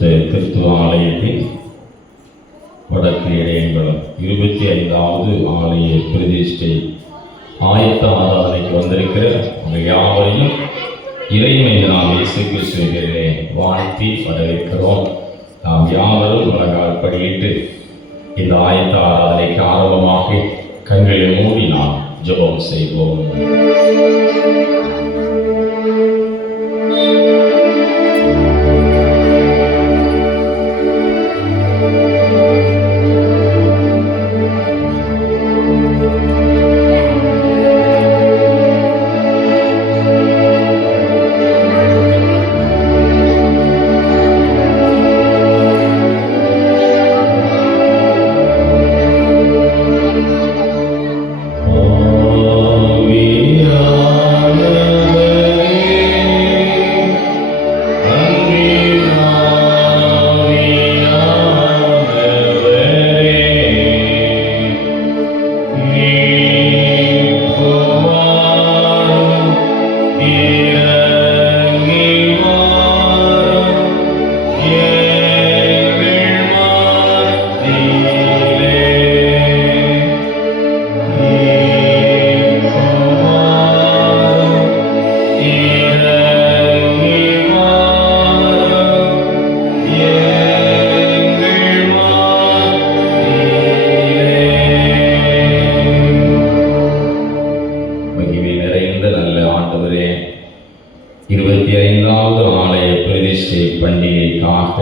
பரிசுத்த கிறிஸ்துவ ஆலயத்தின் வடக்கு இடையங்குளம் 25வது ஆலய பிரதிஷ்டை ஆயத்த ஆராதனைக்கு வந்திருக்கிற உங்கள் யாவரையும் இறைமை நாம் இயேசு கிறிஸ்துவிலே வாழ்த்தி வரவேற்கிறோம். நாம் யாவரும் முழங்கால் படியிட்டு இந்த ஆயத்த ஆராதனைக்கு ஆரம்பமாக கண்களை மூடி நாம் ஜெபம் செய்வோம்.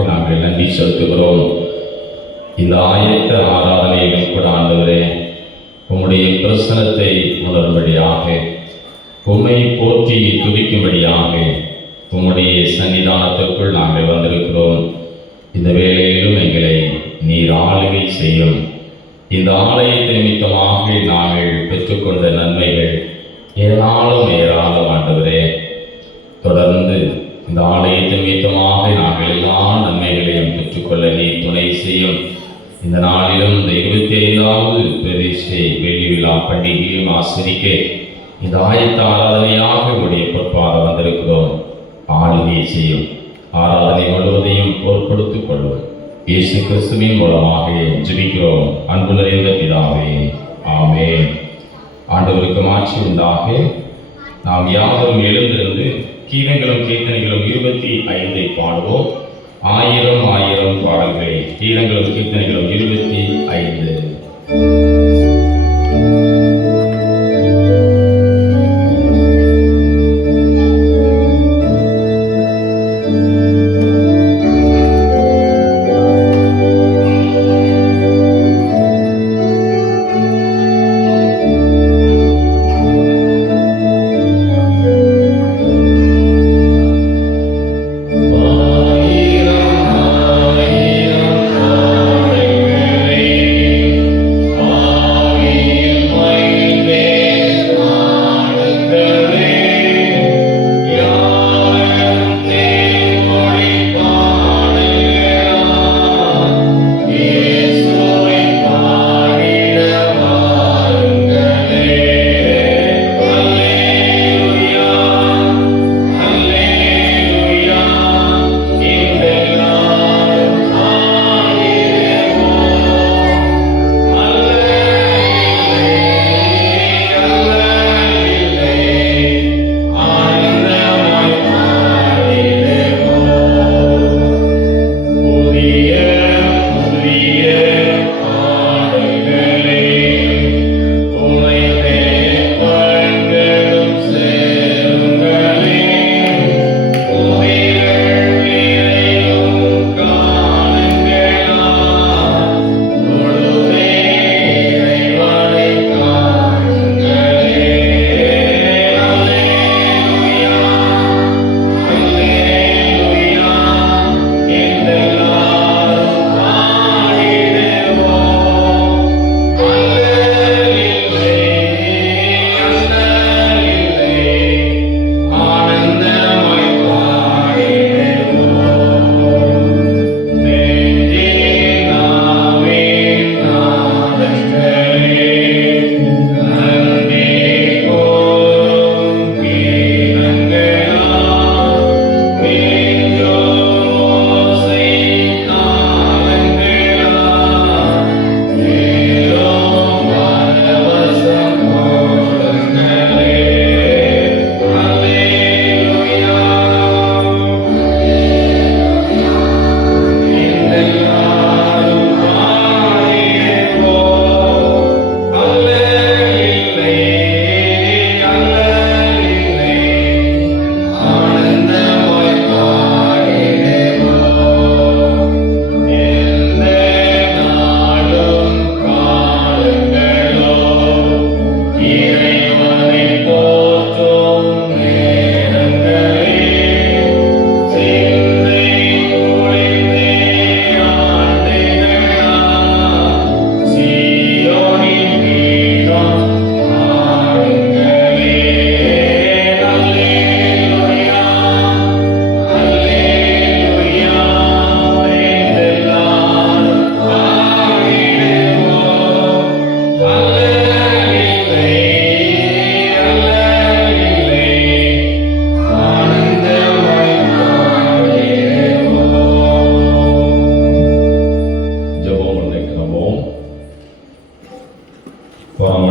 நாங்கள் நன்றி செலுத்துகிறோம். இந்த ஆயத்த ஆராதனையிலும் கூட ஆண்டவரே, உம்முடைய பிரசனத்தை உணரும்படியாக, உம்மை போற்றி துதிக்கும்படியாக உம்முடைய சன்னிதானத்திற்குள் நாங்கள் வந்திருக்கிறோம். இந்த வேளையிலும் எங்களை நீர் ஆளுகை செய்யும். இந்த ஆலயத்தை நிமித்தமாக நாங்கள் பெற்றுக்கொண்ட நன்மைகள் ஏராளம் ஆண்டவரே, தொடர்ந்து இந்த ஆலயத்தின் மீதமாக நாங்கள் எல்லா நன்மைகளையும் பெற்றுக்கொள்ள நீ துணை செய்யும். இந்த நாளிலும் இந்த 25வது பிரதிஷ்டை வெள்ளி விழா பண்டிகையும் ஆசிரிக்க இந்த ஆயத்த ஆராதனையாக உடைய பொற்பாக வந்திருக்கிறோம். ஆளுகை செய்யும். ஆராதனை முழுவதையும் பொறுப்படுத்திக் கொள்வோம். இயேசு கிறிஸ்துவின் மூலமாக ஜெபிக்கிறோம் அன்பு நிறைந்த பிதாவே, ஆமென். ஆண்டவருக்கு மாட்சி உண்டாக. நாம் யாவரும் எழுந்திருந்து கீதங்களும் கீர்த்தனைகளும் 25 பாடுவோம். 1000 பாடல்களை கீதங்களும் கீர்த்தனைகளும் 25. ஆயிரம்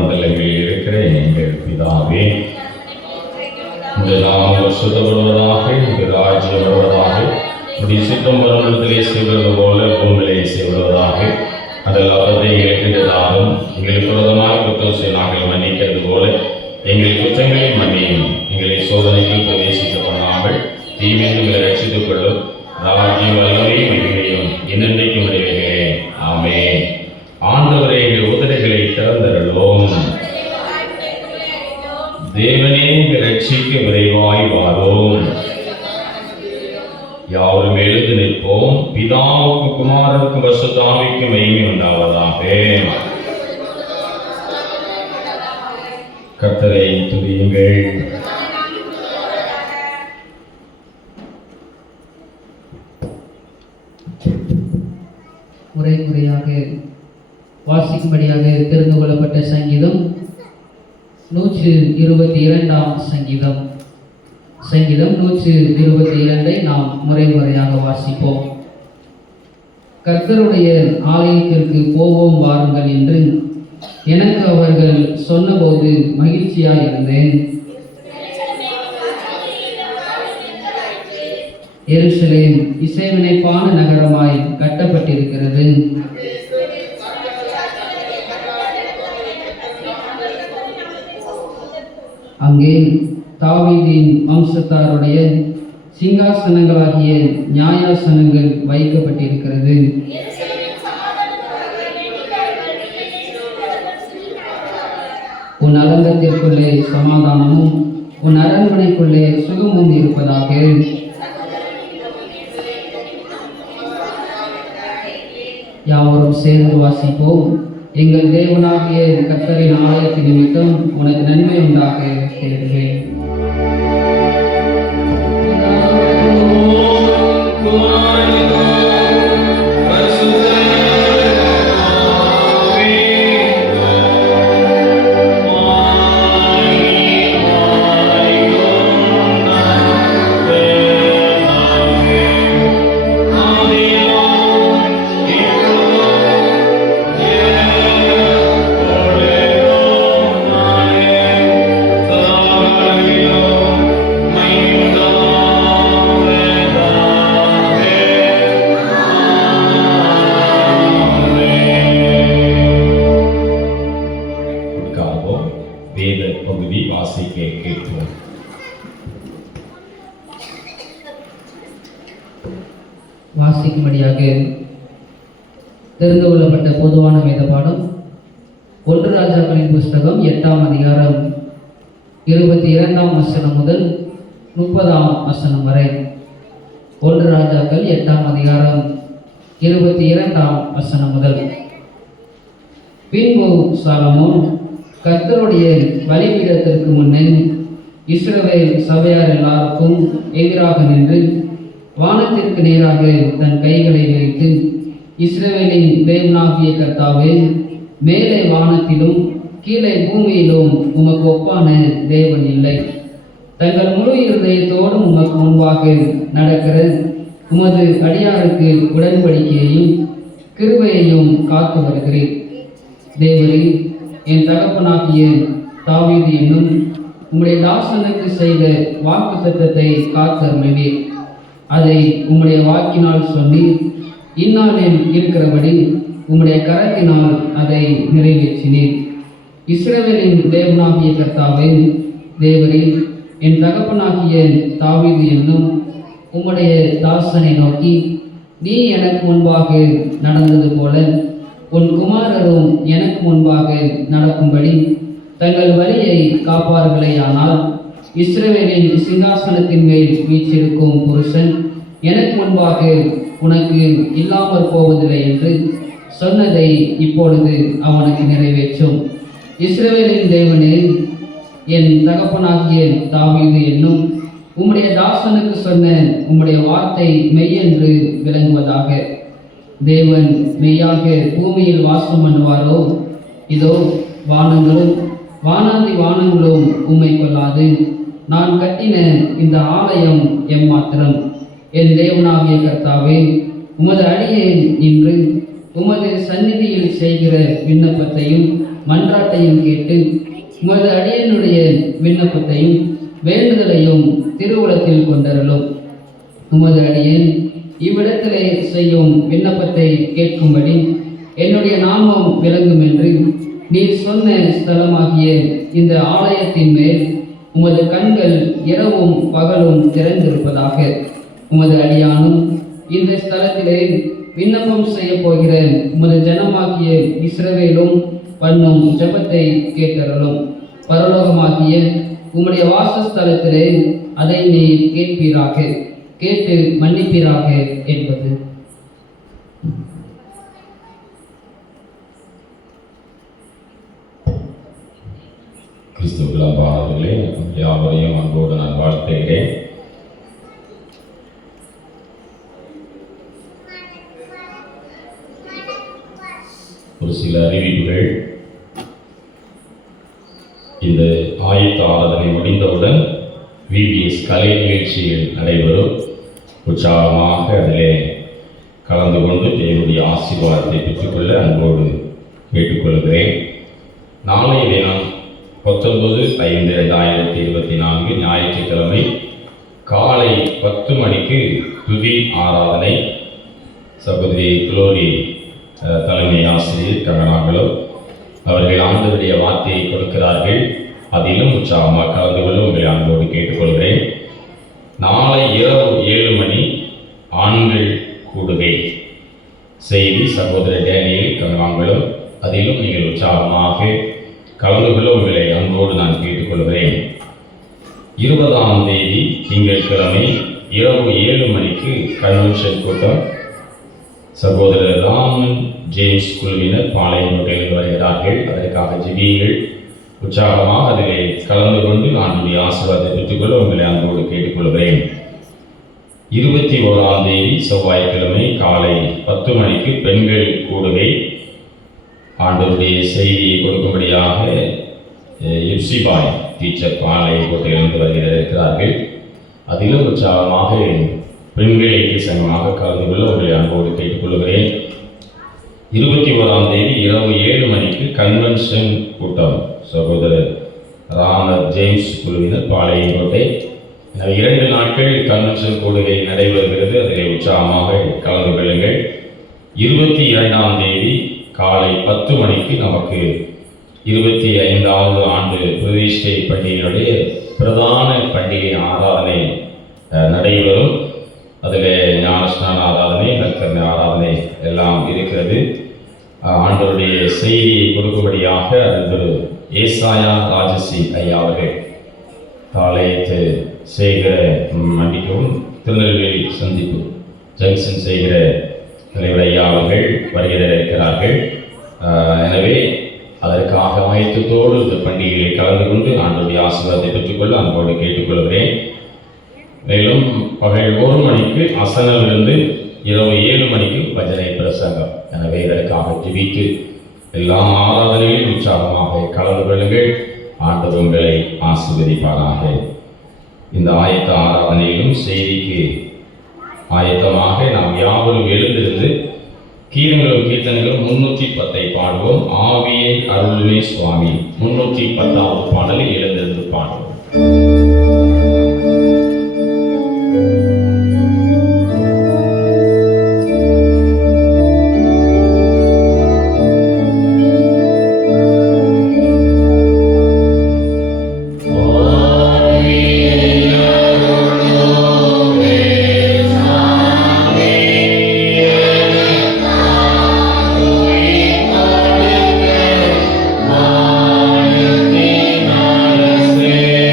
பரமண்டலங்களில் இருக்கிற எங்கள் பிதாவே, இந்த நாமம் சுத்தப்படுவதாக, இந்த ராஜ்யம் வருவதாக, இப்படி சித்தம் பரமண்டலத்திலே செய்வது போல பூமியிலே செய்வதாக. அதில் அவரதை இழக்கின்றதாகும். எங்களுக்கு விரோதமாக குற்றம் செய்ய நாங்கள் மன்னிக்கிறது போல எங்கள் குற்றங்களை மன்னியும். எங்களை சோதனைக்கு பிரவேசிக்க பண்ணாமல் தீமையை ரட்சித்துக் கொள்ளும். ராஜ்யம் வல்லமை மகிமையும் என்னென்னைக்கும் உடையவர்களே. ஆமென். ஆண்டவரே, எங்கள் உதடுகளை திறந்தருளும். தேவனே, எங்கள் ரட்சிக்க விரைவாய் வாரும். யாவரும் எழுந்து நிற்போம். பிதாவுக்கும் குமாரனுக்கும் பரிசுத்த ஆவிக்கும் மகிமை உண்டாவதாக. கர்த்தரை துதியுங்கள். முறையாக வாசிக்கும்படியாக தெரிந்து கொள்ளப்பட்ட சங்கீதம் 122 சங்கீதம். சங்கீதம் 122 நாம் முறையாக வாசிப்போம். கர்த்தருடைய ஆலயத்திற்கு போவோம் வாருங்கள் என்று எனக்கு அவர்கள் சொன்னபோது மகிழ்ச்சியாயிருந்தேன். எருசலேம் இசைவினைப்பான நகரமாய் கட்டப்பட்டிருக்கிறது. அங்கே தாவீதின் வம்சத்தாருடைய சிங்காசனங்களாகிய நியாயாசனங்கள் வைக்கப்பட்டிருக்கிறது. உன் அலங்கத்திற்குள்ளே சமாதானமும் உன் அரண்மனைக்குள்ளே சுகமும் இருப்பதாக. யாவரும் சேர்ந்து வாசிப்போம். எங்கள் தேவனாகிய கர்த்தரின் ஆலயத்தின் நிமித்தம் உனக்கு நன்மை உண்டாக தேடுவேன். வாசிக்கும்படியாக தெரிந்து கொள்ளப்பட்ட பொதுவான வேத பாடம் 1 ராஜாக்களின் புஸ்தகம் 8ஆம் அதிகாரம் 22ஆம் வசனம் முதல் 30ஆம் வசனம் வரை. 1 ராஜாக்கள் 8ஆம் அதிகாரம் 22ஆம் வசனம் முதல். பின்பு சாலமோன் கர்த்தருடைய பலிபீடத்திற்கு முன்னே இஸ்ரவேல் சபையார் எல்லாருக்கும் எதிராக நின்று வானத்திற்கு நேராக தன் கைகளை வைத்து, இஸ்ரவேலின் தேவனாகிய கர்த்தாவே, மேலே வானத்திலும் கீழே பூமியிலும் உமக்கு ஒப்பான தேவன் இல்லை. தங்கள் முழு இருதயத்தோடும் உமக்கு முன்பாக நடக்கிற உமது அடியாருக்கு உடன்படிக்கையையும் கிருபையையும் காத்து வருகிறேன். தேவரே, என் தகப்பனாகிய தாவீது என்னும் உம்முடைய தாசனுக்கு செய்த வாக்கு தத்தத்தை காத்தருளுவீர். அதை உம்முடைய வாக்கினால் சொல்லி இந்நாளில் இருக்கிறபடி உம்முடைய கரத்தினால் அதை நிறைவேற்றினீர். இஸ்ரவேலின் தேவனாகிய கர்த்தாவே, தேவரே, என் தகப்பனாகிய தாவீது என்னும் உம்முடைய தாசனை நோக்கி, நீ எனக்கு முன்பாக நடந்தது போல உன் குமாரரும் எனக்கு முன்பாக நடக்கும்படி தங்கள் வழியை காப்பார்களேயானால் இஸ்ரவேலின் சிங்காசனத்தின் மேல் வீற்றிருக்கும் புருஷன் எனக்கு முன்பாக உனக்கு இல்லாமற் போவதில்லை என்று சொன்னதை இப்பொழுது அவனுக்கு நிறைவேற்றும். இஸ்ரவேலின் தேவனே, என் தகப்பனாகிய தாவீது என்னும் உம்முடைய தாசனுக்கு சொன்ன உம்முடைய வார்த்தை மெய்யென்று விளங்குவதாக. தேவன் மெய்யாக பூமியில் வாசம் பண்ணுவாரோ? இதோ வானங்களும் வானாதி வானங்களும் உம்மை கொள்ளாது. நான் கட்டின இந்த ஆலயம் எம்மாத்திரம். என் தேவனாகிய கர்த்தாவே, உமது அடியேன் இன்று உமது சந்நிதியில் செய்கிற விண்ணப்பத்தையும் மன்றாட்டையும் கேட்டு உமது அடியனுடைய விண்ணப்பத்தையும் வேண்டுதலையும் திருவுளத்தில் கொண்டருளும். உமது அடியேன் இவ்விடத்திலே செய்யும் விண்ணப்பத்தை கேட்கும்படி என்னுடைய நாமம் விளங்கும் என்று நீர் சொன்ன ஸ்தலமாகிய இந்த ஆலயத்தின் மேல் உமது கண்கள் இரவும் பகலும் திறந்திருப்பதாக. உமது அடியானும் இந்த ஸ்தலத்திலே விண்ணப்பம் செய்ய போகிற உமது ஜனமாகிய இஸ்ரவேலும் பண்ணும் ஜெபத்தை கேட்டருளும். பரலோகமாகிய உம்முடைய வாசஸ்தலத்திலே அதை நீர் கேட்பீராக, கேட்டு மன்னிப்பீராக என்பது. கிறிஸ்துவுக்குள் அன்பானவர்களே, யாவரையும் அன்போடு நான் வாழ்த்துகிறேன். ஒரு சில அறிவிப்புகள். இந்த ஆயத்த ஆராதனை முடிந்தவுடன் VBS கலை நிகழ்ச்சியில் நடைபெறும். உற்சாகமாக அதிலே கலந்து கொண்டு தேவனுடைய ஆசீர்வாதத்தை பெற்றுக்கொள்ள அன்போடு கேட்டுக்கொள்கிறேன். நாளைய தினம் 19/5/2024 ஞாயிற்றுக்கிழமை காலை 10 மணிக்கு துதி ஆராதனை. சகோதரி குளோரி தலைமை ஆசிரியர் கங்கனாங்களும் அவர்கள் ஆண்டவருடைய வார்த்தையை கொடுக்கிறார்கள். அதிலும் உற்சாகமாக கலந்து கொள்ள உங்களை அன்போடு கேட்டுக்கொள்கிறேன். நாளை இரவு 7 மணி ஆண்கள் கூடுகை செய்தி சகோதரர் டேனியல் கங்கனாங்களும் அதிலும் நீங்கள் உற்சாகமாக கலந்து கொள்ள உங்களை அன்போடு நான் கேட்டுக்கொள்கிறேன். 20ஆம் தேதி திங்கட்கிழமை இரவு 7 மணிக்கு கன்வென்ஷன் கூட்டம். சகோதரர் ராமன் ஜேம்ஸ் குழுவினர் பாளையங்கோட்டையில் வருகிறார்கள். அதற்காக ஜெபியுங்கள். உற்சாகமாக அதிலே கலந்து கொண்டு ஆண்டுடைய ஆசீர்வாதத்தை பெற்றுக்கொள்ள உங்களை அன்போடு கேட்டுக்கொள்கிறேன். 21ஆம் தேதி செவ்வாய்க்கிழமை காலை 10 மணிக்கு பெண்கள் கூடுகை. ஆண்டவருடைய செய்தியை கொடுக்கும்படியாக எப்சிபாய் டீச்சர் பாளையங்கோட்டையிலிருந்து வருகிறார்கள். அதிலும் உற்சாகமாக பெண்கள் ஐக்கிய சங்கமாக கலந்து கொள்ள உங்களை அன்போடு கேட்டுக்கொள்கிறேன். 21ஆம் தேதி இரவு 7 மணிக்கு கன்வென்ஷன் கூட்டம். சகோதரர் ராமர் ஜேம்ஸ் குழுவினர் பாளையங்கோட்டை. 2 நாட்கள் கன்வென்ஷன் கூடுகை நடைபெறுகிறது. அதில் உற்சாகமாக கலந்து கொள்ளுங்கள். 22ஆம் தேதி காலை 10 மணிக்கு நமக்கு 25வது ஆண்டு பிரதிஷ்டை பண்டிகையினுடைய பிரதான பண்டிகை ஆராதனை நடைபெறும். அதில் ஞானஸ்நான ஆராதனை, நற்கருணை ஆராதனை எல்லாம் இருக்கிறது. ஆண்டவருடைய செய்தியை கொடுக்கும்படியாக திரு ஏசாயா ராஜசிங் ஐயா அவர்கள் காலையத்து செய்கிற மன்னிக்கவும் திருநெல்வேலி சந்திப்பு ஜங்ஷன் செய்கிற தலைவர் ஐயா அவர்கள் வருகிற இருக்கிறார்கள். எனவே அதற்காக ஆயத்தத்தோடு இந்த பண்டிகையை கலந்து கொண்டு ஆண்டவருடைய ஆசீர்வாதத்தை பெற்றுக்கொள்ள அன்போடு கேட்டுக்கொள்கிறேன். மேலும் பகல் 1 மணிக்கு அசனலிருந்து இரவு 7 மணிக்கு பஜனை பிரசங்கம். எனவே இதற்காக ஜெபித்து எல்லா ஆராதனையிலும் உற்சாகமாக கலந்து கொள்ளுங்கள். ஆண்டவர் உங்களை ஆசீர்வதிப்பாராக. இந்த ஆயத்த ஆராதனையிலும் செய்திக்கு ஆயத்தமாக நாம் யாவரும் எழுந்திருந்து கீதங்களும் கீர்த்தனைகளும் 310 பாடுவோம். ஆவியை அருள்மே சுவாமி 310வது பாடலில் எழுந்திருந்து பாடுவோம். Say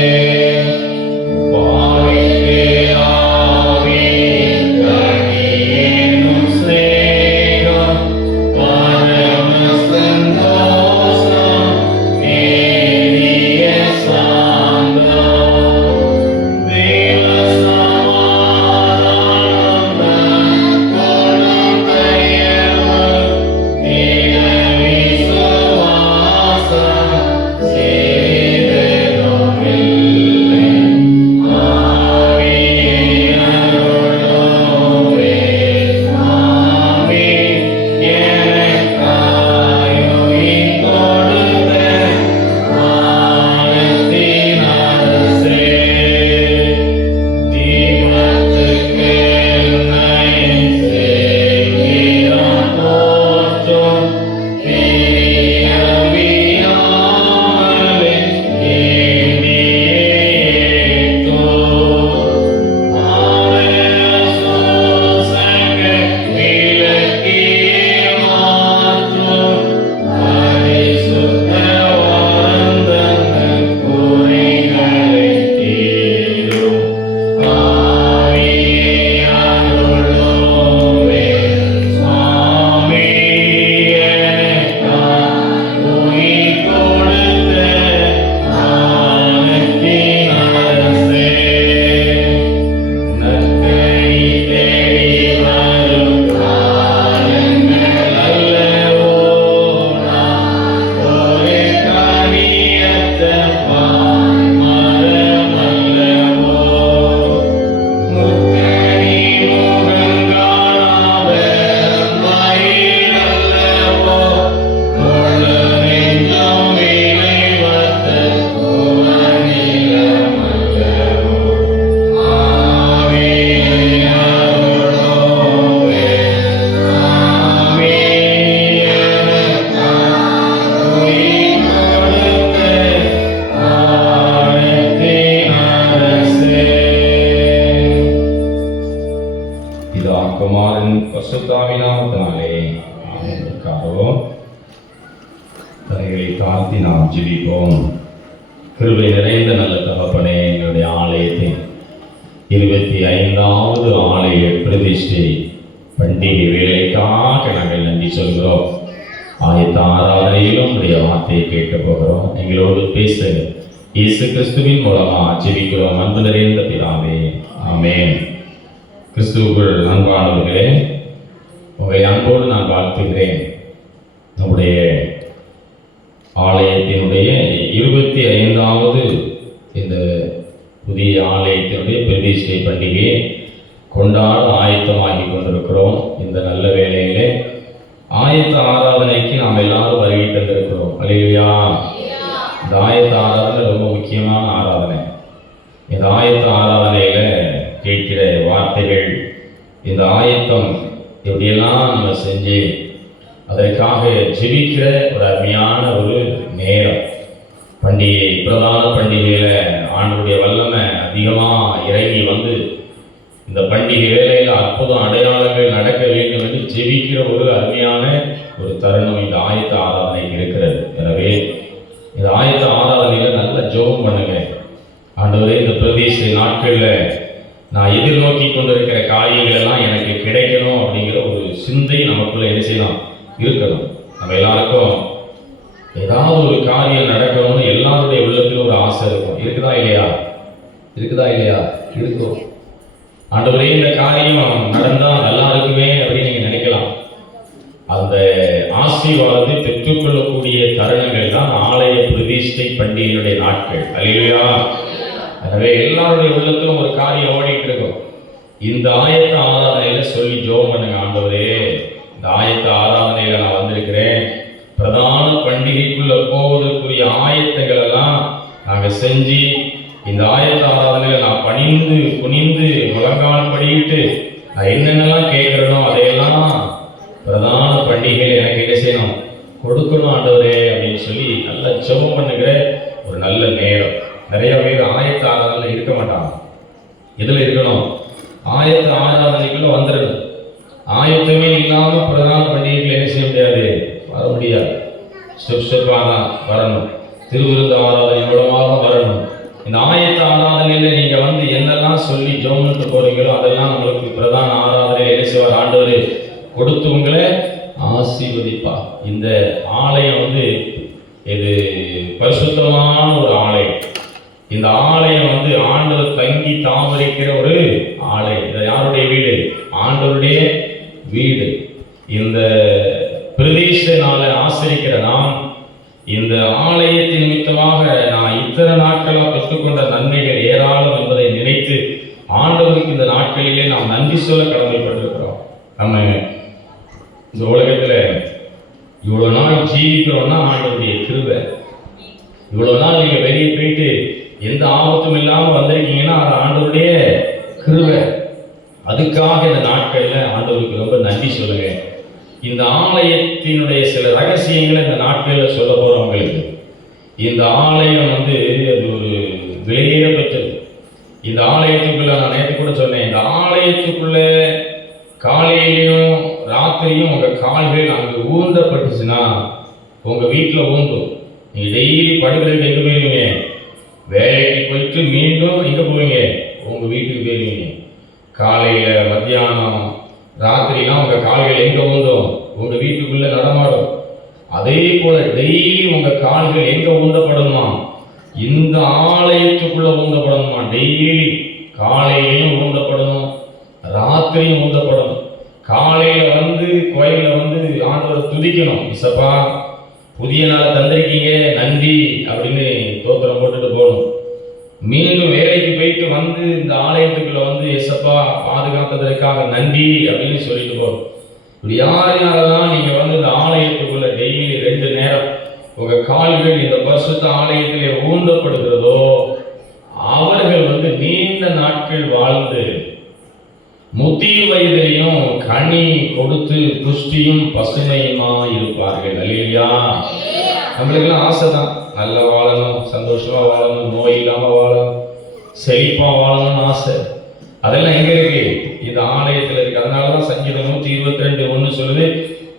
தாழ்த்தி நாம் ஜெபிப்போம். கிருபை நிறைந்த நல்ல தகப்பனே, எங்களுடைய ஆலயத்தின் 25வது ஆலய பிரதிஷ்டை பண்டிகை வேலைக்காக நாங்கள் நன்றி சொல்கிறோம். ஆயத்த ஆராதனையிலும் உடைய வார்த்தையை கேட்க போகிறோம். எங்களோடு பேச இயேசு கிறிஸ்துவின் மூலமா ஜெபிக்கிறோம். அன்பு நிறைந்த பிதாவே, ஆமென். கிறிஸ்துவுக்குள் அன்பானவர்களே, உங்களை அன்போடு நான் வாழ்த்துகிறேன். நம்முடைய ஆலயத்தினுடைய 25வது இந்த புதிய ஆலயத்தினுடைய பிரதிஷ்டை பண்டிகையை கொண்டாட ஆயத்தமாகி கொண்டிருக்கிறோம். இந்த நல்ல வேளையிலே ஆயத்த ஆராதனைக்கு நாம் எல்லாரும் வருகை தந்திருக்கிறோம். அல்லேலூயா. இந்த ஆயத்த ஆராதனை ரொம்ப முக்கியமான ஆராதனை. இந்த ஆயத்த ஆராதனையில கேட்கிற வார்த்தைகள், இந்த ஆயத்தம் எப்படியெல்லாம் நம்ம செஞ்சு அதற்காக ஜெபிக்கிற ஒரு அருமையான ஒரு நேரம். பண்டிகை, பிரதான பண்டிகையில ஆண்டவருடைய வல்லமை அதிகமாக இறங்கி வந்து இந்த பண்டிகை வேலையில் அற்புதம் அடையாளங்கள் நடக்க வேண்டும் என்று ஜெபிக்கிற ஒரு அருமையான ஒரு தருணம் இந்த ஆயத்த ஆராதனைக்கு இருக்கிறது. எனவே இந்த ஆயத்த ஆராதனையில நல்ல ஜெபம் பண்ணுங்க. ஆண்டவரே, இந்த பிரதிஷ்டை நாட்களில் நான் எதிர்நோக்கி கொண்டிருக்கிற காரியங்கள் எல்லாம் எனக்கு கிடைக்கணும் அப்படிங்கிற ஒரு சிந்தை நமக்குள்ள என்ன செய்யலாம், இருக்கணும். நம்ம எல்லாருக்கும் ஏதாவது ஒரு காரியம் நடக்கணும்னு எல்லாருடைய உள்ளத்திலும் ஒரு ஆசை இருக்கும். இருக்குதா இல்லையா? இருக்குதா இல்லையா? இருக்கும். ஆண்டவரே, இந்த காரியம் நடந்தா நல்லா இருக்குமே அப்படின்னு நீங்க நினைக்கலாம். அந்த ஆசீர்வாதத்தை பெற்றுக்கொள்ளக்கூடிய தருணங்கள் தான் ஆலய பிரதிஷ்டை பண்டிகையுடைய நாட்கள். அல்லேலூயா. எனவே எல்லாருடைய உள்ளத்திலும் ஒரு காரியம் ஓடிட்டு இருக்கும். இந்த ஆயத்த ஆராதனையில சொல்லி ஜெபம் பண்ணுங்க. ஆண்டவரே, இந்த ஆயத்த ஆராதனையில நான் வந்திருக்கிறேன். பிரதான பண்டிகைக்குள்ள போவதற்குரிய ஆயத்தங்கள் எல்லாம் நாங்க செஞ்சு இந்த ஆயத்த ஆராதனையில நான் பணிந்து குனிந்து முழங்கால் படிக்கிட்டு நான் என்னென்னலாம் கேட்கிறேனோ அதையெல்லாம் பிரதான பண்டிகையில் எனக்கு என்ன செய்யணும், கொடுக்கணும் ஆண்டவரே அப்படின்னு சொல்லி நல்லா ஜெபம் பண்ணுகிற ஒரு நல்ல நேரம். நிறைய பேர் ஆயத்த ஆராதனை இருக்க மாட்டாங்க. எதுல இருக்கணும்? ஆயத்த ஆராதனைக்குள்ள வந்துடணும். ஆயத்தமே இல்லாம பிரதான பண்டிகைகள் என்ன செய்ய முடியாது, வர முடியாது. ஸ்டெப்பாக தான் வரணும். திருவிருந்த ஆராதனை மூலமாக வரணும். இந்த ஆயத்த ஆராதனையில நீங்க வந்து என்னெல்லாம் சொல்லி ஜெபம்னு போறீங்களோ அதெல்லாம் உங்களுக்கு பிரதான ஆராதனையில என்ன செய்வார், ஆண்டவர் கொடுத்து உங்களை ஆசீர்வதிப்பா. இந்த ஆலயம் வந்து இது பரிசுத்தமான ஒரு ஆலயம். இந்த ஆலயம் வந்து ஆண்டவர் தங்கி தாமரிக்கிற ஒரு ஆலயம். இது யாருடைய வீடு? ஆண்டவருடைய வீடு. இந்த பிரதிஷ்ட நாளை ஆசரிக்கிற நாம் இந்த ஆலயத்தின் நிமித்தமாக நான் இத்தனை நாட்களாக பெற்றுக்கொண்ட நன்மைகள் ஏராளம் என்பதை நினைத்து ஆண்டவருக்கு இந்த நாட்களிலே நாம் நன்றி சொல்ல கடமைப்பட்டிருக்கிறோம். நம்ம இந்த உலகத்துல இவ்வளவு நாள் ஜீவிக்கிறோம்னா ஆண்டவருடைய கிருபை. இவ்வளவு நாள் நீங்க வெளியே போயிட்டு எந்த ஆபத்தும் இல்லாம வந்திருக்கீங்கன்னா அது ஆண்டவருடைய கிருபை. அதுக்காக இந்த நாட்கள்ல ஆண்டவருக்கு ரொம்ப நன்றி சொல்லுங்க. இந்த ஆலயத்தினுடைய சில ரகசியங்களை இந்த நாட்களில் சொல்ல போறவங்களுக்கு, இந்த ஆலயம் வந்து அது ஒரு விலையேற பெற்றது. இந்த ஆலயத்துக்குள்ள நான் நேற்று கூட சொன்னேன், இந்த ஆலயத்துக்குள்ள காலையிலையும் ராத்திரியும் உங்க கால்கள் அங்கே ஊந்தப்பட்டுச்சுன்னா உங்க வீட்டில் ஊந்தும். நீங்க டெய்லி படுக்கிறதுக்கு எங்க போயிருவீங்க? வேலைக்கு போயிட்டு மீண்டும் எங்க போவீங்க? உங்க வீட்டுக்கு போயிருவீங்க. காலையில மத்தியானம் ராத்திரிலாம் உங்க கால்கள் எங்க ஊந்தும்? உங்க வீட்டுக்குள்ள நடமாடும். அதே போல டெய்லி உங்க கால்கள் எங்க ஊந்தப்படணுமா? இந்த ஆலயத்துக்குள்ள ஊந்தப்படணுமா? டெய்லி காலையிலையும் ஊந்தப்படணும், ராத்திரியும் ஊந்தப்படணும். காலையில வந்து கோயில வந்து ஆண்டவரை துதிக்கணும். இசப்பா, புதிய நாள் தந்திருக்கீங்க, நன்றி அப்படின்னு தோத்திரம் போட்டுட்டு போகணும். மீண்டும் வேலைக்கு போயிட்டு வந்து இந்த ஆலயத்துக்குள்ள வந்து இசப்பா பாதுகாத்ததற்காக நன்றி அப்படின்னு சொல்லிட்டு போகணும். இப்படி யாருனாலதான் நீங்க வந்து இந்த ஆலயத்துக்குள்ள டெய்லி 2 நேரம் உங்க கால்கள் இந்த பரிசுத்த ஆலயத்திலே ஊந்தப்படுகிறதோ அவர்கள் வந்து நீண்ட நாட்கள் வாழ்ந்து முதிர் வயதிலையும் கனி கொடுத்து புஷ்டியும் பசுமையுமா இருப்பார்கள். அல்லேலூயா. நம்மளுக்கெல்லாம் ஆசை தான், நல்லா வாழணும், சந்தோஷமா வாழணும், நோய் இல்லாம வாழணும், செழிப்பா வாழணும்னு ஆசை. அதெல்லாம் எங்க இருக்கு? இந்த ஆலயத்தில் இருக்கு. அதனாலதான் சங்கீதம் 122:1 சொல்லுது,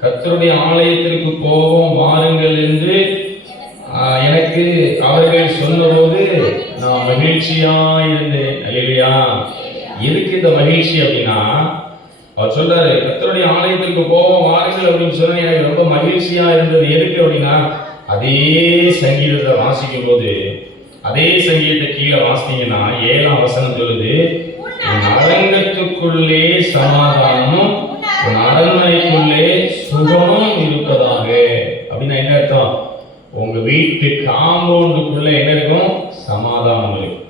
கர்த்தருடைய ஆலயத்திற்கு போவோம் வாருங்கள் என்று எனக்கு அவர்கள் சொன்னபோது நான் மகிழ்ச்சியா இருந்தேன். அல்லேலூயா. எதுக்கு இந்த மகிழ்ச்சி அப்படின்னா, அவர் சொல்றாரு, கர்த்தருடைய ஆலயத்திற்கு போவோம் வாருங்கள் அப்படின்னு சொன்னா எனக்கு ரொம்ப மகிழ்ச்சியா இருந்தது. எதுக்கு அப்படின்னா, அதே சங்கீதத்தை வாசிக்கும் போது, அதே சங்கீதத்தை கீழே வாசித்தீங்கன்னா 7ஆம் வசனம் சொல்லுது, உன் அரங்கத்துக்குள்ளே சமாதானமும் உன் அரண்மனைக்குள்ளே சுகமும் இருப்பதாக. அப்படின்னா என்ன அர்த்தம்? உங்க வீட்டு காம்பவுண்டுக்குள்ள என்ன இருக்கும்? சமாதானம் இருக்கும்.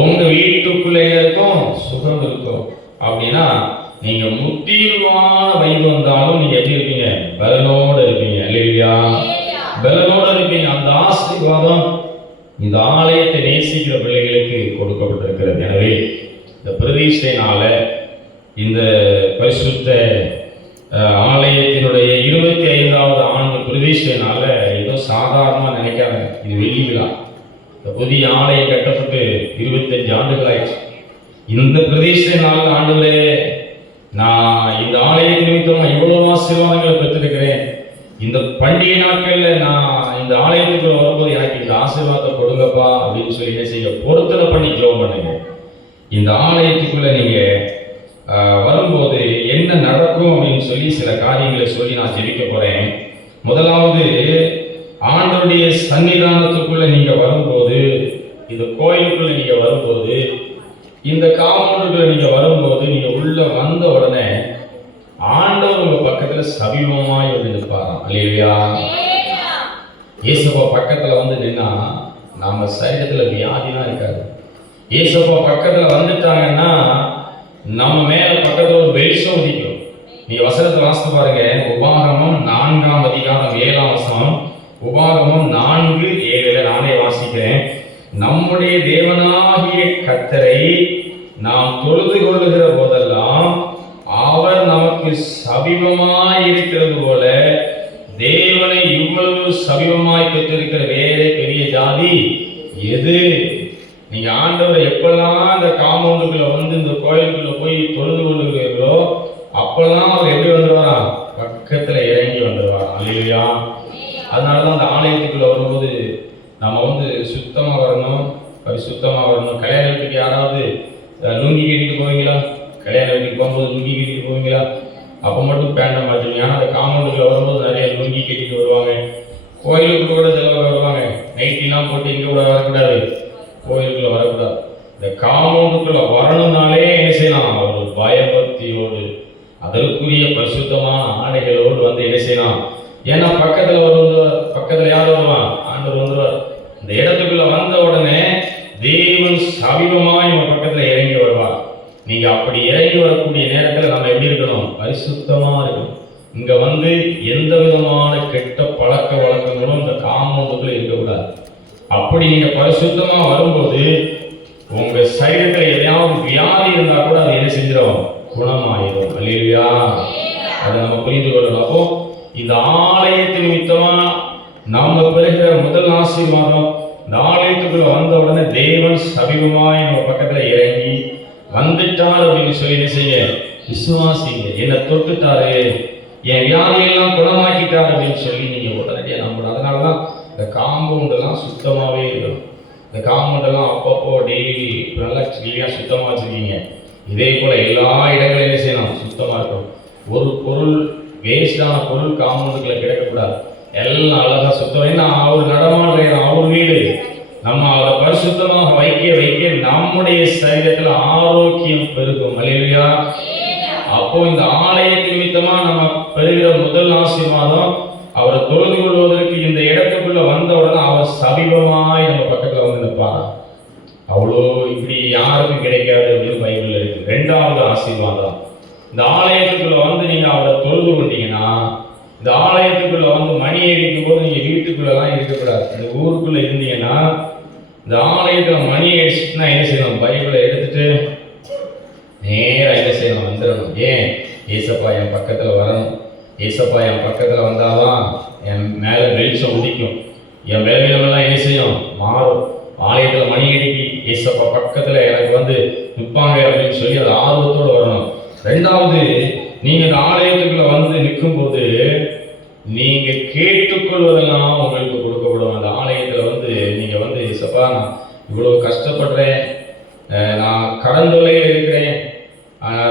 உங்க வீட்டுக்குள்ள என்ன இருக்கும்? சுகம் இருக்கும். அப்படின்னா நீங்க முத்தீர்வான வயது வந்தாலும் நீங்க எப்படி இருப்பீங்க? பலனோடு இருப்பீங்க. அல்லேலூயா. பலனோடு இருப்பீங்க. அந்த ஆசீர்வாதம் இந்த ஆலயத்தை நேசிக்கிற பிள்ளைகளுக்கு கொடுக்கப்பட்டிருக்கிறது. எனவே இந்த பிரதிஷ்டையினால, இந்த பரிசுத்த ஆலயத்தினுடைய 25வது ஆண்டு பிரதிஷ்டையினால ஏதோ சாதாரணமா நினைக்காத, இது வெள்ளி விழா. இந்த புதிய ஆலயம் கட்டப்பட்டு 25 ஆண்டுகள் ஆயிடுச்சு. இந்த பிரதிஷ்டையினால ஆண்டுகளே நான் இந்த ஆலயத்தின் நிமித்தமா இவ்வளவு ஆசீர்வாதங்களை பெற்றிருக்கிறேன். இந்த பண்டிகை நாட்கள்ல நான் இந்த ஆலயத்துக்குள்ள வரும்போது எனக்கு இந்த ஆசீர்வாதத்தை கொடுங்கப்பா அப்படின்னு சொல்லி என்ன செய்ய பொருத்தனை பண்ணி ஜெபம் பண்ணுங்க. இந்த ஆலயத்துக்குள்ள நீங்க வரும்போது என்ன நடக்கும் அப்படின்னு சொல்லி சில காரியங்களை சொல்லி நான் ஜெபிக்க போறேன். முதலாவது, ஆண்டவருடைய சன்னிதானத்துக்குள்ள நீங்க வரும்போது, இந்த கோயிலுக்குள்ள நீங்க வரும்போது, இந்த காம்பவுண்டுக்குள்ள நீங்க வரும்போது, நீங்க உள்ள வந்த உடனே ஆண்டவர் உங்க பக்கத்துல சமீபமாய் வந்து நிற்பாராம். அல்லேலூயா. இயேசுப்பா பக்கத்துல வந்து நின்னா நம்ம சரீரத்துல வியாதிலாம் இருக்காது. இயேசுப்பா பக்கத்துல வந்துட்டாங்கன்னா நம்ம மேல பக்கத்துல ஒரு வெளிச்சம் உதிக்கும். நீ வசனத்தை வாசித்து பாருங்க. உபாகமம் 4ஆம் அதிகாரம் 7ஆம் வசனம். உபாகமம் 4:7 நானே வாசிக்கிறேன். நம்முடைய தேவனாகிய கர்த்தரை நாம் தொழுது கொள்ளுகிற போதெல்லாம் அவர் நமக்கு சமீபமாய் இருக்கிறது போல தேவனை இவ்வளவு சமீபமாய் பெற்றிருக்கிற வேறே பெரிய ஜாதி எது? நீங்க ஆண்டவரை எப்பெல்லாம் இந்த காம்பவுண்டுக்குள்ள வந்து இந்த கோயிலுக்குள்ள போய் தொழுது கொள்ளுகிறீர்களோ அப்பெல்லாம் அவர் எப்படி வந்துடுவாரா? பக்கத்துல இறங்கி வந்துடுவார். அல்லேலூயா. அதனாலதான் அந்த ஆலயத்துக்குள்ள வரும்போது நம்ம வந்து சுத்தமா வரணும், பரிசுத்தமா வரணும். கல்யாண வீட்டுக்கு யாராவது லுங்கி கட்டிட்டு போவீங்களா? கல்யாண வீட்டுக்கு போகும்போது லுங்கி கட்டிட்டு போவீங்களா? அப்போ மட்டும் பேண்ட மாட்டீங்க. ஆனால் அந்த காம்பவுண்டுக்குள்ள வரும்போது நிறைய லுங்கி கட்டிட்டு வருவாங்க. கோயிலுக்குள்ள கூட சிலவங்க வருவாங்க. நைட்டிலாம் போட்டு இங்கே கூட வரக்கூடாது, கோயிலுக்குள்ள வரக்கூடாது. இந்த காம்பவுண்டுக்குள்ள வரணும்னாலே என்ன செய்யலாம்? ஒரு பயபக்தியோடு அதற்குரிய பரிசுத்தமான ஆடைகளோடு வந்து என்ன செய்யலாம்? ஏன்னா பக்கத்துல பக்கத்துல யார் வருவான்? ஆண்டவர் வந்துடுவார். இந்த இடத்துக்குள்ள வந்த உடனே தேவன் சமீபமாய் நம்ம பக்கத்துல இறங்கி வருவார். நீங்க அப்படி இறங்கி வரக்கூடிய நேரத்துல நம்ம எப்படி இருக்கணும்? பரிசுத்தமா இருக்கணும். இங்க வந்து எந்த விதமான கெட்ட பழக்க வழக்கங்களும் இந்த காம்பவுண்டுக்குள்ள இருக்கக்கூடாது. அப்படி நீங்க பரிசுத்தமா வரும்போது உங்க சரீரத்துல எதையாவது வியாதி இருந்தா கூட அது என்ன செஞ்சிடும்? குணமாயிடும். அல்லேலூயா. அதை நம்ம புரிந்து கொள்ளணும். அப்போ இந்த ஆலயத்தின் நிமித்தமா நாம பெறுகிற முதல் ஆசீர்வாதம், இந்த ஆலயத்துக்குள்ள வந்த உடனே தேவன் சமீபமாய் நம்ம பக்கத்துல இறங்கி வந்துட்டார் அப்படின்னு சொல்லி என்ன செய்ய? விசுவாசிங்க. என்னை தொட்டுட்டாரு, என் வியாதியெல்லாம் குணமாக்கிட்டார் அப்படின்னு சொல்லி நீங்க உடனடியாக நம்பணும். அதனாலதான் இந்த காம்பவுண்டெல்லாம் சுத்தமாகவே இருக்கணும். இந்த காம்பவுண்டெல்லாம் அப்பப்போ டெய்லி நல்லா கிளியாக சுத்தமாக வச்சுருக்கீங்க. இதே போல் எல்லா இடங்களும் என்ன செய்யணும்? சுத்தமாக இருக்கணும். ஒரு பொருள், வேஸ்டான பொருள் காம்பவுண்டுக்குள்ள கிடைக்கக்கூடாது. எல்லாம் அழகாக சுத்தம். ஏன்னா அவர் நடமாடுற அவர் வீடு. நம்ம அவரை பரிசுத்தமாக வைக்க வைக்க நம்முடைய சரீரத்தில் ஆரோக்கியம் பெருகும். அல்லேலூயா. அப்போ இந்த ஆலயத்தின் நிமித்தமா நம்ம பெறுகிற முதல் ஆசீர்வாதம், அவரை தொழுது கொள்வதற்கு இந்த இடத்துக்குள்ள வந்த உடனே அவர் சமீபமாய் நம்ம பக்கத்துல வந்து நிற்பார். அவ்வளோ இப்படி யாருக்கும் கிடைக்காது அப்படின்னு பைபிள்ல இருக்கு. 2வது ஆசீர்வாதம், இந்த ஆலயத்துக்குள்ள வந்து நீங்க அவரை தொழுது கொண்டீங்கன்னா, இந்த ஆலயத்துக்குள்ள வந்து மணி அடிக்கும் போது நீங்க வீட்டுக்குள்ளலாம் இருக்கக்கூடாது. இந்த ஊருக்குள்ள இருந்தீங்கன்னா, இந்த ஆலயத்துல மணி அடிச்சுட்டுனா என்ன செய்யணும்? பைபிளை எடுத்துட்டு நேரா என்ன செய்யணும்? வந்துடணும். ஏன்? ஏசப்பா என் பக்கத்துல வரணும். ஏசப்பா என் பக்கத்துல வந்தாதான் என் மேல வெளிச்சம் உதிக்கும், என் வேலைகளெல்லாம் என்ன செய்யும்? மாறும். ஆலயத்துல மணி அடிக்கி ஏசப்பா பக்கத்துல எனக்கு வந்து நிற்பாங்க அப்படின்னு சொல்லி அது ஆர்வத்தோடு வரணும். 2வது, நீங்க இந்த ஆலயத்துக்குள்ள வந்து நிற்கும் போது நீங்க கேட்டுக்கொள்வதெல்லாம் உங்களுக்கு கொடுக்கப்படும். அந்த ஆலயத்துல வந்து நீங்க வந்து சப்பா நான் இவ்வளவு கஷ்டப்படுறேன், நான் கடன் தொல்லையில் இருக்கிறேன்,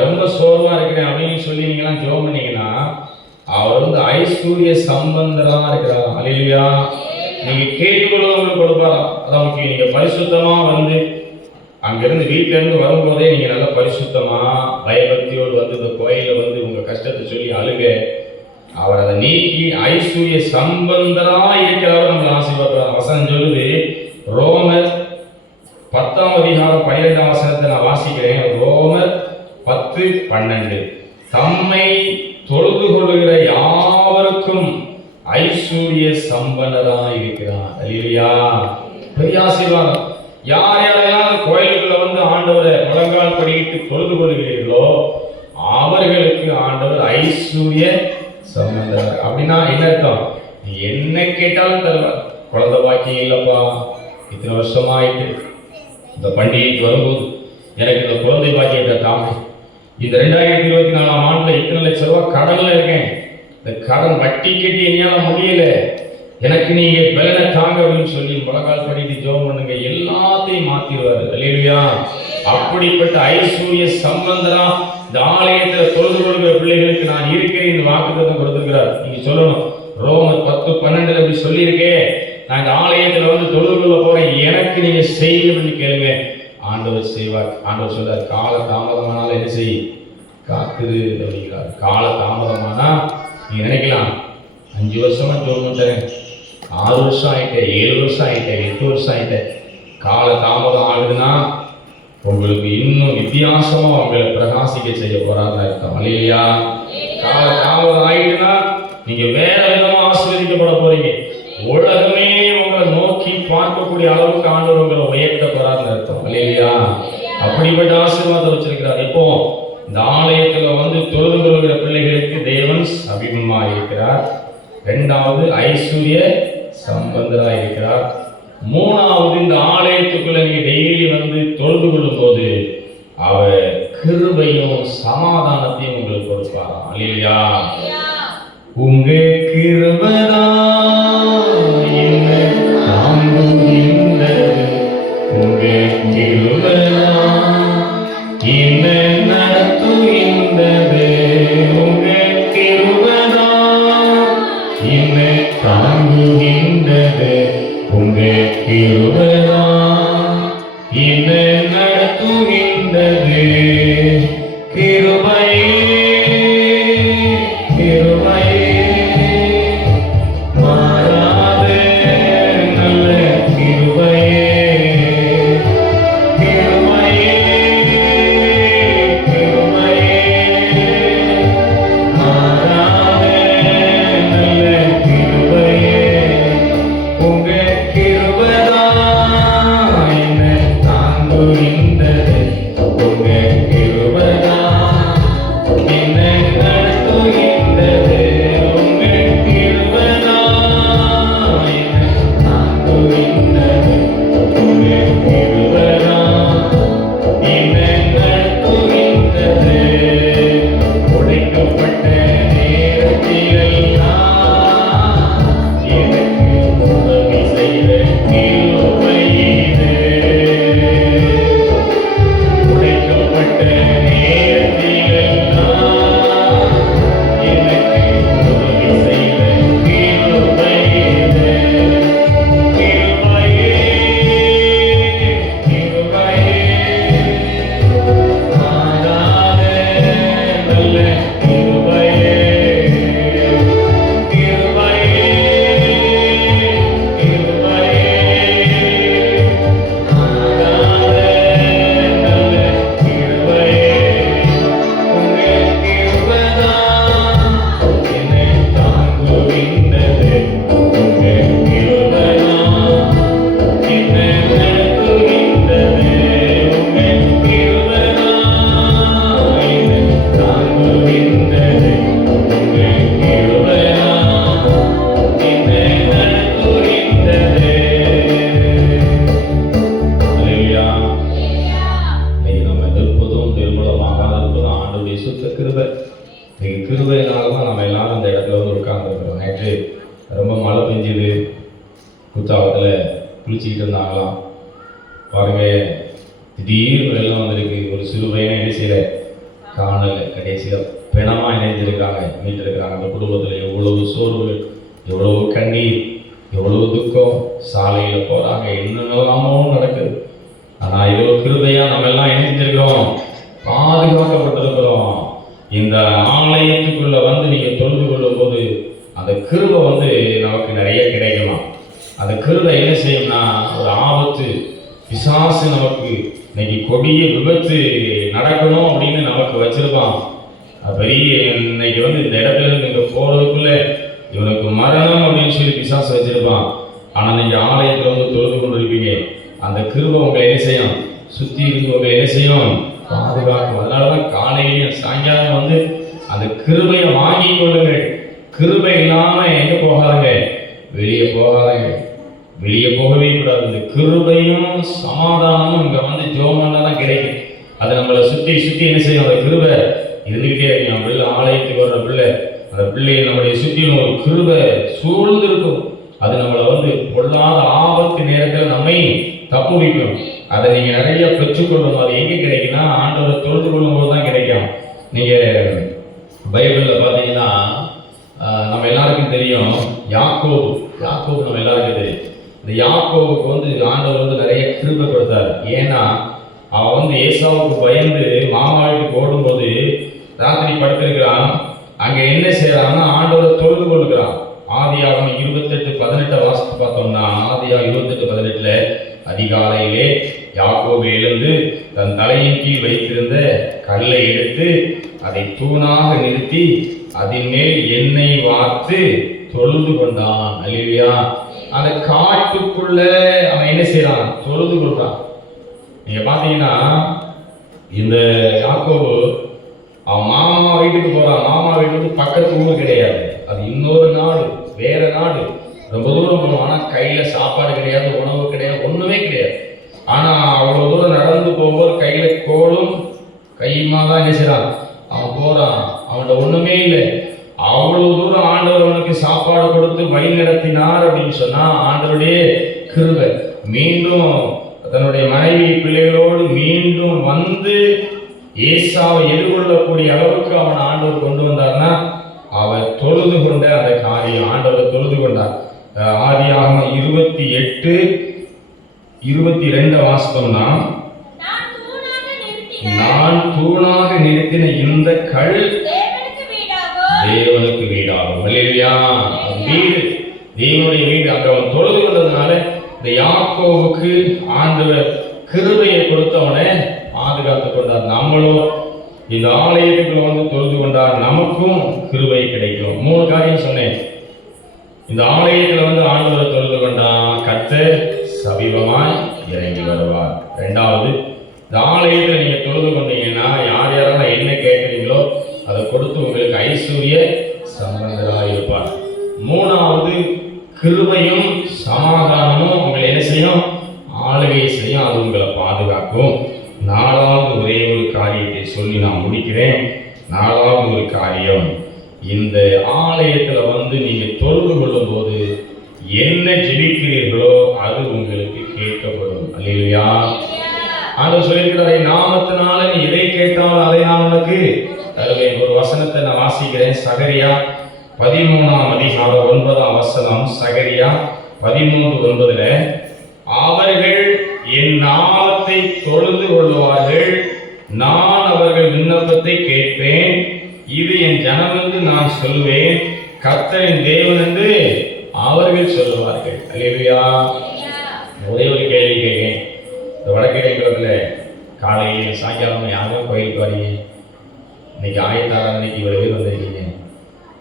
ரொம்ப சோர்வா இருக்கிறேன் அப்படின்னு சொல்லி நீங்களாம் ஜெபம் பண்ணீங்கன்னா அவர் வந்து ஐஸ்வர்ய சம்பந்தரா இருக்கிறார். அல்லேலூயா. நீங்க கேட்டுக்கொள்வது உங்களுக்கு கொடுப்பாரா? அதான் முக்கியம். நீங்க பரிசுத்தமா வந்து அங்கிருந்து வீட்டுல இருந்து வரும்போதே நீங்க நல்ல பரிசுத்தமா பயபக்தியோடு வந்து இந்த கோயில வந்து உங்க கஷ்டத்தை சொல்லி அழுக, அவர் அதை நீக்கி ஐஸ்வர்ய சம்பந்தரா இருக்கிறவர் நம்மளை ஆசீர்வாதம். வசனம் சொல்லுது, ரோமர் 10ஆம் அதிகாரம் 12ஆம் வசனத்தை நான் வாசிக்கிறேன். ரோமர் 10:12 தம்மை தொழுது கொள்கிற யாவருக்கும் ஐஸ்வர்ய சம்பந்தரா இருக்கிறார். அல்லேலூயா. பெரிய ஆசீர்வாதம். யார் யாரெல்லாம் கோயிலுக்குள்ள வந்து ஆண்டவரை முழங்கால் படியிட்டு தொழுது கொள்கிறீர்களோ அவர்களுக்கு ஆண்டவர் ஐஸ்வர்ய சம்பந்தர். அப்படின்னா என்ன அர்த்தம்? நீ என்ன கேட்டாலும் தருவார். குழந்தை பாக்கியம் இல்லப்பா, இத்தனை வருஷமா ஆயிட்டு, இந்த பண்டிகைக்கு வரும்போது எனக்கு இந்த குழந்தை பாக்கியத்தை தாங்க, இந்த 2024ஆம் ஆண்டுல இத்தனை லட்சம் ரூபாய் கடன்ல இருக்கேன், இந்த கடன் வட்டி கட்டி என்னால முடியல, எனக்கு நீங்க பலனை தாங்க அப்படின்னு சொல்லி முழங்கால் படிட்டு ஜெபம் பண்ணுங்க, எல்லாத்தையும் மாத்திடுவாரு. அல்லேலூயா. அப்படிப்பட்ட ஐஸ்வர்ய சம்பந்தரா இந்த ஆலயத்துல தொழுது கொள்கிற பிள்ளைகளுக்கு நான் இருக்கிறேன் இந்த வாக்குத்தத்தம் கொடுத்திருக்கிறார். நீங்க சொல்லணும், ரோமர் 10:12 அப்படி சொல்லியிருக்கேன், நான் இந்த ஆலயத்துல வந்து தொழுது கொள்ள போறேன், எனக்கு நீங்க செய்யுன்னு கேளுங்க, ஆண்டவர் செய்வார். ஆண்டவர் சொல்றார், கால தாமதமானாலும் என்ன செய், காத்திரு அப்படிங்கிறார். கால தாமதமானா நீங்க நினைக்கலாம் 5 வருஷமா ஜெபம் பண்றேன், 6 வருஷம் ஆயிட்டேன், 7 வருஷம் ஆயிட்டேன், 8 வருஷம் ஆயிட்டேன். கால தாமதம் ஆகுதுன்னா உங்களுக்கு இன்னும் வித்தியாசமா உங்களை பிரகாசிக்க செய்ய போறாருன்னு அர்த்தம். அல்லேலூயா. கால தாமதம் ஆயிட்டுன்னா நீங்க வேற விதமா ஆசீர்வதிக்கப்பட போறீங்க. உலகமே உங்களை நோக்கி பார்க்கக்கூடிய அளவுக்கு ஆண்டவர் உங்களை உயர்த்த போறாருன்னு அர்த்தம். அல்லேலூயா. அப்படிப்பட்ட ஆசீர்வாதம் வச்சிருக்கிறார். இப்போ இந்த ஆலயத்துல வந்து தொழுது கொள்கிற பிள்ளைகளுக்கு தேவன் அபிமமா இருக்கிறார். 2வது ஐஸ்வர்ய சம்பந்தரா இருக்கிறார். 3வது இந்த ஆலயத்துக்குள்ள நீங்க டெய்லி வந்து தொழுது கொள்ளும் போது அவர் கிருபையும் சமாதானத்தையும் உங்களுக்கு கொடுப்பாராம். அல்லேலூயா. உங்க கிருபைதான் என்னை தாங்குகின்றது, உங்க கிருபைதான் என்னை நடத்துகின்றது, உங்க கிருபைதான் என்னை தாங்குகின்றது, உங்க கிருபைதான் என்னை நடத்துகின்றது. கிருபையே கிருபையே மாறாத நல்ல கிருபையே, கிருபையே கிருபையே மாறாத நல்ல கிருபையே, உங்க கிருபைதான் என்னை தாங்குகின்றது, ரொம்ப மழை பெஞ்சுது, குத்தாலத்தில் குளிச்சுக்கிட்டு இருந்தாங்களாம். பாருங்க, திடீர்னு வெள்ளம் வந்திருக்கு. ஒரு சிறு பையனை என்ன செய்யல, காணல. கடைசியில் பிணமாக இணைஞ்சிருக்காங்க, மீட்டிருக்கிறாங்க. அந்த குடும்பத்தில் எவ்வளவு சோர்வுகள், எவ்வளவு கண்ணீர், எவ்வளவு துக்கம். சாலையில் போகிறாங்க, என்னென்னலாமோ நடக்குது. ஆனால் இது ஒரு கிருபையாக நம்ம எல்லாம் இணைஞ்சிருக்கிறோம், பாதுகாக்கப்பட்டிருக்கிறோம். இந்த ஆலயத்துக்குள்ள வந்து நீங்கள் தொழுது கொள்ளும் போது அந்த கிருபை வந்து நமக்கு நிறைய கிடைக்குமா. அந்த கிருபை என்ன செய்யும்னா, ஒரு ஆபத்து, பிசாசு நமக்கு இன்னைக்கு கொடிய விபத்து நடக்கணும் அப்படின்னு நமக்கு வச்சிருப்பான். பெரிய இன்னைக்கு வந்து இந்த இடத்துல இருந்து இங்கே போகிறதுக்குள்ள இவனுக்கு மரணம் அப்படின்னு சொல்லி பிசாசு வச்சிருப்பான். ஆனால் நீங்கள் ஆலயத்தில் வந்து தொழுது கொண்டு இருப்பீங்க, அந்த கிருபை உங்களை என்ன செய்யும், சுற்றி இருந்து உங்களை என்ன செய்யும், பாதுகாக்கும். அதனால தான் காலையிலையும் சாயங்காலம் வந்து அந்த கிருபையை வாங்கி கொள்ளுங்கள். கிருபை இல்லாமல் எங்கே போகாதுங்க, வெளியே போகாதுங்க, வெளியே போகவே கூடாது. இந்த கிருபையும் சமாதானமும் இங்கே வந்து ஜோமன்னா தான் கிடைக்கும். அது நம்மளை சுற்றி சுற்றி என்ன செய்யும், அந்த கிருபை இருந்துகிட்டே இருக்கும். நம்ம பிள்ளை ஆலயத்துக்கு வர்ற பிள்ளை, அந்த பிள்ளையை நம்முடைய சுற்றிலும் ஒரு கிருபை சூழ்ந்து இருக்கும். அது நம்மளை வந்து பொல்லாத ஆபத்து நேரத்தில் நம்மை தப்பு வைக்கும். அதை நீங்கள் நிறைய பெற்றுக்கொள்ளணும். அது எங்கே கிடைக்குன்னா, ஆண்டவரை தொழுது கொள்ளும் போது தான் கிடைக்கும். நீங்கள் பைபிளில் பார்த்தீங்கன்னா நம்ம எல்லாருக்கும் தெரியும், யாக்கோபு நம்ம எல்லாருக்கும் தெரியும். இந்த யாக்கோபுக்கு வந்து ஆண்டவர் வந்து நிறைய கிருபை கொடுத்தார். ஏன்னா அவன் வந்து ஏசாவுக்கு பயந்து மாமா வீட்டுக்கு ஓடும்போது ராத்திரி படுத்திருக்கிறான். அங்கே என்ன செய்யறான்னா, ஆண்டவரை தொழுது கொள்ளுகிறான். ஆதியாகமம் 28:18 வாசித்து பார்த்தோம்னா, ஆதியாகமம் 28:18 அதிகாலையிலே யாக்கோபு எழுந்து தன் தலையின் கீழ் வைத்திருந்த கல்லை எடுத்து அதை தூணாக நிறுத்தி அதன் மேல் எண்ணெய் வார்த்து தொழுது கொண்டான். அல்லேலூயா. அந்த காட்டுக்குள்ள அவன் என்ன செய்யறான், தொழுது கொண்டான். நீங்க பாத்தீங்கன்னா, இந்த யாக்கோபு அவன் மாமா வீட்டுக்கு போறான். மாமா வீட்டுக்கு பக்கத்து ஊர் கிடையாது, அது இன்னொரு நாடு, வேற நாடு, ரொம்ப தூரம் போகணும். ஆனா கையில சாப்பாடு கிடையாது, உணவு கிடையாது, ஒண்ணுமே கிடையாது. ஆனா அவ்வளவு தூரம் நடந்து போகும்போது கையில கோலும் கையுமா தான் என்ன செய்யறான், அவன் போறான். அவன்கிட்ட ஒண்ணுமே இல்லை. அவ்வளவு தூரம் ஆண்டவர் அவனுக்கு சாப்பாடு கொடுத்து வழி நடத்தினார் அப்படின்னு சொன்னா, ஆண்டவருடைய கிருபை. மீண்டும் தன்னுடைய மனைவி பிள்ளைகளோடு மீண்டும் வந்து ஏசாவை எதிர்கொள்ளக்கூடிய அளவுக்கு அவன் ஆண்டவர் கொண்டு வந்தார்னா, அவர் தொழுது கொண்ட அந்த காரியம், ஆண்டவரை தொழுது கொண்டார். ஆதியாகமம் 28:22 வாசித்தோம்னா, நான் தூணாக நிறுத்தின இந்த கல் தேவனுக்கு வீடாகும். அல்லேலூயா. வீடு, தேவனுடைய வீடு. அங்க அவன் தொழுது கொண்டதுனால இந்த யாக்கோவுக்கு ஆண்டவர் கிருபையை கொடுத்தவனை பாதுகாத்துக் கொண்டார். நம்மளும் இந்த ஆலயத்துக்குள்ள வந்து தொழுது கொண்டார், நமக்கும் கிருபை கிடைக்கும். 3 காரியம் சொன்னேன். இந்த ஆலயத்துல வந்து ஆண்டவரை தொழுது கொண்டா கர்த்தர் சமீபமாய் இறங்கி வருவார். 2வது, இந்த ஆலயத்துல நீங்க தொழுது கொண்டீங்கன்னா யார் யாரெல்லாம் என்ன கேட்குறீங்களோ அதை கொடுத்து உங்களுக்கு ஐஸ்வர்ய சம்பந்தராக இருப்பார். 3வது, கிருபையும் சமாதானமும் உங்களை என்ன செய்யும், ஆளுகை செய்யும், அது உங்களை பாதுகாக்கும். 4வது ஒரே ஒரு காரியத்தை சொல்லி நான் முடிக்கிறேன். 4வது ஒரு காரியம், இந்த ஆலயத்துல வந்து நீங்க தொழுது கொள்ளும் போது என்ன ஜெபிக்கிறீர்களோ அது உங்களுக்கு கேட்கப்படும். அல்லேலூயா. ஆண்டவர் சொல்லியிருக்கிறார், நாமத்தினால நீ எதை கேட்டாலும் அதை நான் உனக்கு தருவேன். ஒரு வசனத்தை நான் வாசிக்கிறேன். சகரியா 13:9 சகரியா 13:9 அவர்கள் என் நாமத்தை தொழுது கொள்வார்கள், நான் அவர்கள் விண்ணப்பத்தை கேட்பேன், இது என் ஜனம் என்று நான் சொல்வேன், கர்த்தரின் தேவன் என்று அவர்கள் சொல்லுவார்கள். அல்லேலூயா. ஒரே ஒரு கேள்வி கேட்கேன். இந்த வடக்கிழங்குல காலையில் சாயங்காலம் யாரும் கோயிலுக்கு வரீங்க, இன்னைக்கு ஆயத்தாராதனைக்கு இவ்வளவு பேர் வந்திருக்கீங்க,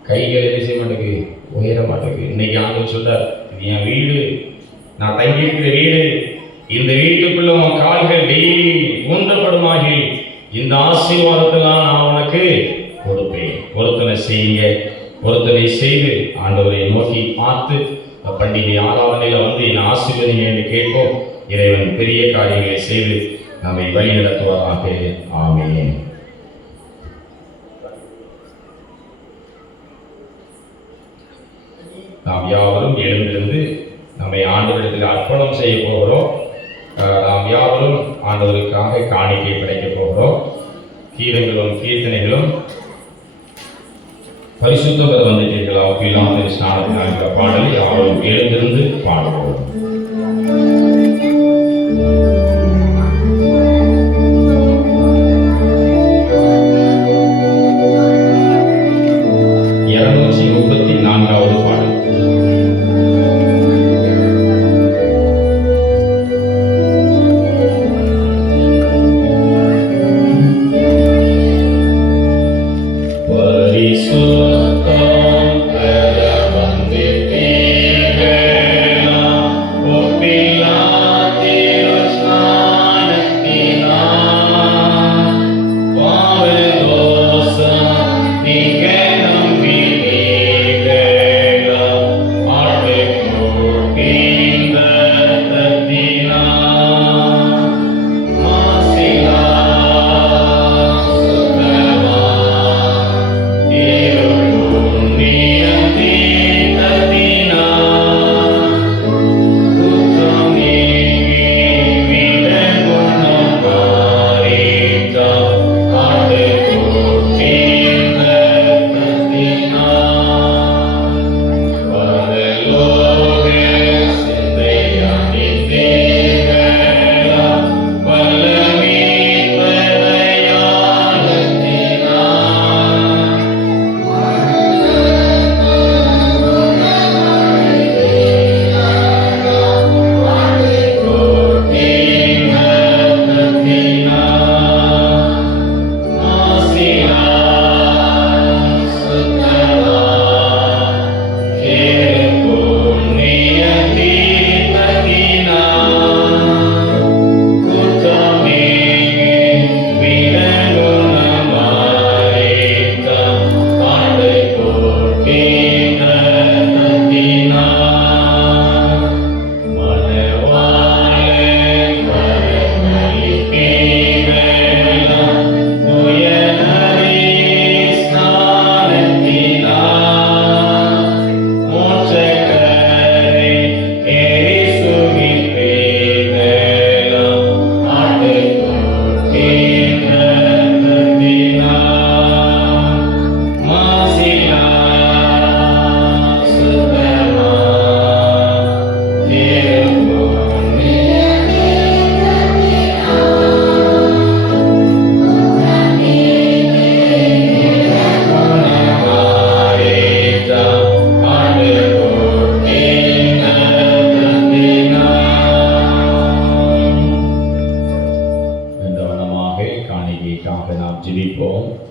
கைகள் என்ன செய்ய மாட்டேங்குது, உயர மாட்டேங்குது. இன்னைக்கு ஆண்டவர் சொல்றார், இது என் வீடு, நான் தங்கி இருக்கிற வீடு, இந்த வீட்டுக்குள்ள உன் கால்கள் டெய்லி ஊன்றப்படுமாகி இந்த ஆசீர்வாதத்தெல்லாம் நான் உனக்கு கொடுப்பேன். பொருத்தனை செய்யுங்க. பொருத்தனை செய்து ஆண்டவரை நோக்கி பார்த்து பண்டிகை ஆராதனையில வந்து என் ஆசீர்வதிங்க என்று கேட்போம். இறைவன் பெரிய காரியங்களை செய்து நம்மை வழி நடத்துவதாக. ஆமென். நாம் யாவரும் எழுந்திருந்து நம்மை ஆண்டவரிடத்தில் அர்ப்பணம் செய்ய போகிறோம். நாம் யாவரும் ஆண்டவருக்காக காணிக்கை படைக்க போகிறோம். கீதங்களும் கீர்த்தனைகளும் பரிசுத்த பெற வந்துட்டீர்களா இல்லாத ஸ்நானத்தினால் பாடலை யாவரும் எழுந்திருந்து பாடுவோம்.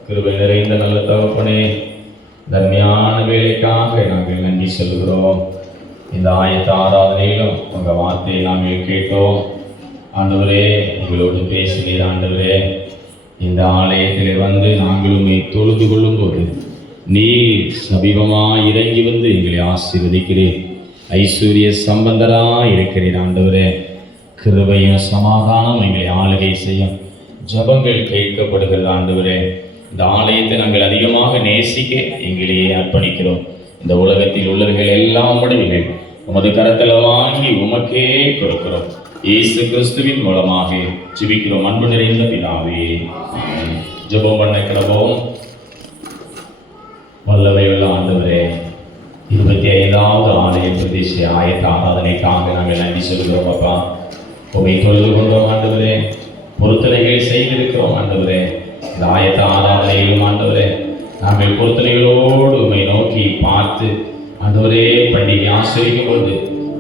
கிருபை நிறைந்த நல்ல தகப்பனே, தர்மையான வேலைக்காக நாங்கள் நன்றி சொல்கிறோம். இந்த ஆயத்த ஆராதனையிலும் உங்கள் வார்த்தையை நாங்கள் கேட்டோம். ஆண்டவரே, உங்களோடு பேசினீர். ஆண்டவரே, இந்த ஆலயத்தில் வந்து நாங்களும் தொழுது கொள்ளும் போது நீர் சமீபமாக இறங்கி வந்து எங்களை ஆசீர்வதிக்கிறீர். ஐஸ்வர்ய சம்பந்தராக இருக்கிறீர். ஆண்டவரே, கிருபையும் சமாதானம் எங்களை ஆளுகை செய்யும். ஜபங்கள் கேட்கப்படுகிறது. ஆண்டவரே, இந்த ஆலயத்தை நாங்கள் அதிகமாக நேசிக்க எங்களையே அர்ப்பணிக்கிறோம். இந்த உலகத்தில் உள்ளவர்கள் எல்லாம் முடிவுகள் உமது கரத்தில் வாங்கி உமக்கே கொடுக்கிறோம். இயேசு கிறிஸ்துவின் மூலமாக ஜெபிக்கிறோம் அன்பு நிறைந்த பிதாவே. ஜெபம் பண்ண கிடப்போம். வல்லமையுள்ள ஆண்டவரே, 25வது ஆலய பிரதேச ஆயத்த ஆராதனைக்காக நாங்கள் நன்றி சொல்கிறோம். அப்பா, உமை தொழுது கொண்டோம். ஆண்டவரே, பொருத்தனைகளை செய்திருக்கிறோம். ஆண்டவரே, இந்த ஆயத்த ஆராதனையிலும் ஆண்டவரே நாங்கள் பொருத்தனைகளோடு உண்மை நோக்கி பார்த்து ஆண்டவரே பண்டிகை ஆசிரிக்கும் பொழுது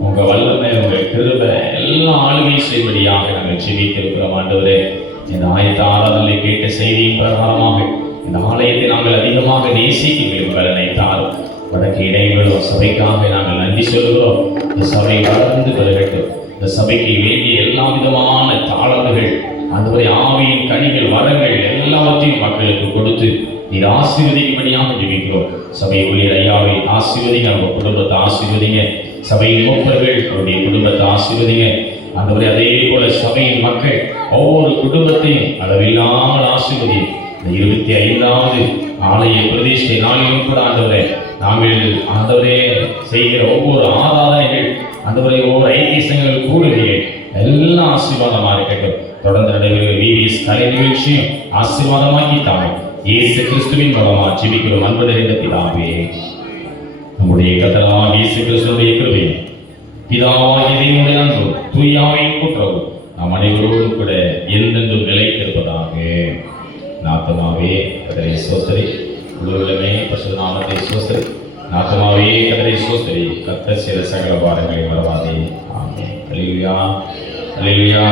உங்கள் வல்லமை, உங்கள் கிருபை எல்லாம் ஆளுகை செய்வடியாக நாங்கள் ஜெபித்திருக்கிறோம். ஆண்டவரே, இந்த ஆயத்த ஆராதனை கேட்ட செய்தியின் பிரகாரமாக இந்த ஆலயத்தை நாங்கள் அதிகமாக நேசிக்க பலனை தாரும். வடக்கு இடைவெளியும் சபைக்காக நாங்கள் நன்றி சொல்கிறோம். இந்த சபை வளர்ந்து பெருகட்டும். இந்த சபைக்கு வேண்டிய எல்லா விதமான தாளங்கள், அதுவரை ஆவியின் கனிகள், வரங்கள் எல்லாவற்றையும் மக்களுக்கு கொடுத்து நீர் ஆசீர்வதிக்கும்படியாக ஜெபிக்கிறோம். சபை ஊழியர் ஐயாவை ஆசீர்வதிங்க, அவங்க குடும்பத்தை ஆசீர்வதிங்க. சபையின் மூப்பர்கள் அவருடைய குடும்பத்தை ஆசீர்வதிங்க. ஆண்டவரே, அதே போல சபையின் மக்கள் ஒவ்வொரு குடும்பத்தையும் அளவில்லாமல் ஆசீர்வதிங்க. இந்த 25வது ஆலய பிரதிஷ்டை நாளிலும் கூட ஆண்டவரே நாங்கள் ஆண்டவரே செய்கிற ஒவ்வொரு ஆராதனைகள் ஆண்டவரே ஒவ்வொரு ஐக்கியங்கள் கூடுகையை எல்லாம் ஆசீர்வாதமாக இருக்கட்டும். தொடர்ந்து நடைபெறுகிற விவிஎஸ் கலை நிகழ்ச்சியும் ஆசீர்வாதமாக்கி தாங்க இயேசு கிறிஸ்துவின் மூலமா ஜெபிக்கிறோம் அன்பு நிறைந்த பிதாவே. நம்முடைய கர்த்தராகிய இயேசு கிறிஸ்துவின் கிருபை பிதாவாகிய தேவனுடைய அன்பு தூயாவின் கூட்டுறவு நாம் அனைவரோடும் கூட என்றென்றும் நிலைத்திருப்பதாக. நாத்தமாவே கர்த்தரை ஸ்தோத்திரி, உள்ளமே பரிசுத்த நாமத்தை ஸ்தோத்திரி. நாத்தமாவே கர்த்தரை ஸ்தோத்திரி, கர்த்தர் செய்த சகல பாரங்களை மறவாதே. ஆமென். அல்லேலூயா அல்லேலூயா.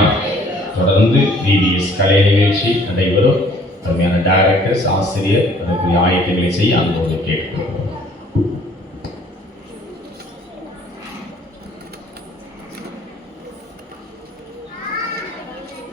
தொடர்ந்து விவிஎஸ் கலை நிகழ்ச்சி நடைபெறும். அருமையான டைரக்டர்ஸ் ஆசிரியர் அதற்குரிய ஆயத்தங்களை செய்ய அன்போடு கேட்கிறோம்.